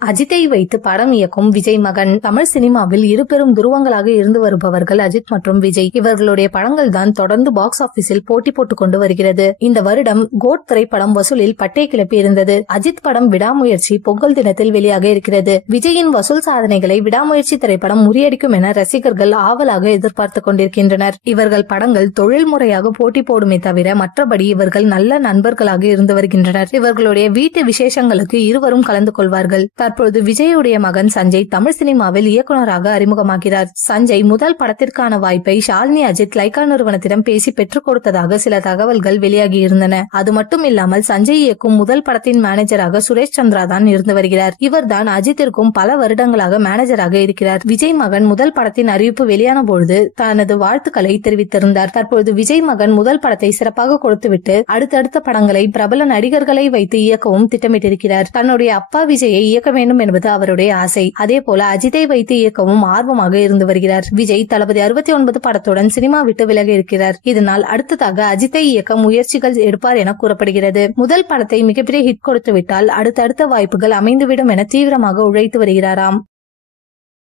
அஜித்தை வைத்து படம் இயக்கும் விஜய் மகன். தமிழ் சினிமாவில் இரு பெரும் துருவங்களாக இருந்து வருபவர்கள் அஜித் மற்றும் விஜய். இவர்களுடைய படங்கள் தான் தொடர்ந்து பாக்ஸ் ஆபீஸில் போட்டி போட்டுக் கொண்டு வருகிறது. இந்த வருடம் கோட் திரைப்படம் வசூலில் பட்டை கிளப்பி இருந்தது. அஜித் படம் விடாமுயற்சி பொங்கல் தினத்தில் வெளியாக இருக்கிறது. விஜயின் வசூல் சாதனைகளை விடாமுயற்சி திரைப்படம் முறியடிக்கும் என ரசிகர்கள் ஆவலாக எதிர்பார்த்துக் கொண்டிருக்கின்றனர். இவர்கள் படங்கள் தொழில் முறையாக போட்டி போடுமே தவிர மற்றபடி இவர்கள் நல்ல நண்பர்களாக இருந்து வருகின்றனர். இவர்களுடைய வீட்டு விசேஷங்களுக்கு இருவரும் கலந்து கொள்வார்கள். தற்பொழுது விஜயுடைய மகன் சஞ்சய் தமிழ் சினிமாவில் இயக்குநராக அறிமுகமாகிறார். சஞ்சய் முதல் படத்திற்கான வாய்ப்பை ஷாலினி அஜித் லைகா நிறுவனத்திடம் பேசி பெற்றுக் கொடுத்ததாக சில தகவல்கள் வெளியாகி இருந்தன. அது மட்டும் இல்லாமல் சஞ்சய் இயக்கும் முதல் படத்தின் மேனேஜராக சுரேஷ் சந்திரா தான் இருந்து வருகிறார். இவர்தான் அஜித்திற்கும் பல வருடங்களாக மேனேஜராக இருக்கிறார். விஜய் மகன் முதல் படத்தின் அறிவிப்பு வெளியான பொழுது தனது வாழ்த்துக்களை தெரிவித்திருந்தார். தற்பொழுது விஜய் மகன் முதல் படத்தை சிறப்பாக கொடுத்துவிட்டு அடுத்தடுத்த படங்களை பிரபல நடிகர்களை வைத்து இயக்கவும் திட்டமிட்டிருக்கிறார். தன்னுடைய அப்பா விஜயை இயக்க வேண்டும் என்பது அவருடைய ஆசை. அதே போல அஜித்தை வைத்து இயக்கவும் ஆர்வமாக இருந்து வருகிறார். விஜய் தளபதி 69 படத்துடன் சினிமா விட்டு விலக இருக்கிறார். இதனால் அடுத்ததாக அஜித்தை இயக்க முயற்சிகள் எடுப்பார் என கூறப்படுகிறது. முதல் படத்தை மிகப்பெரிய ஹிட் கொடுத்துவிட்டால் அடுத்தடுத்த வாய்ப்புகள் அமைந்துவிடும் என தீவிரமாக உழைத்து வருகிறாராம்.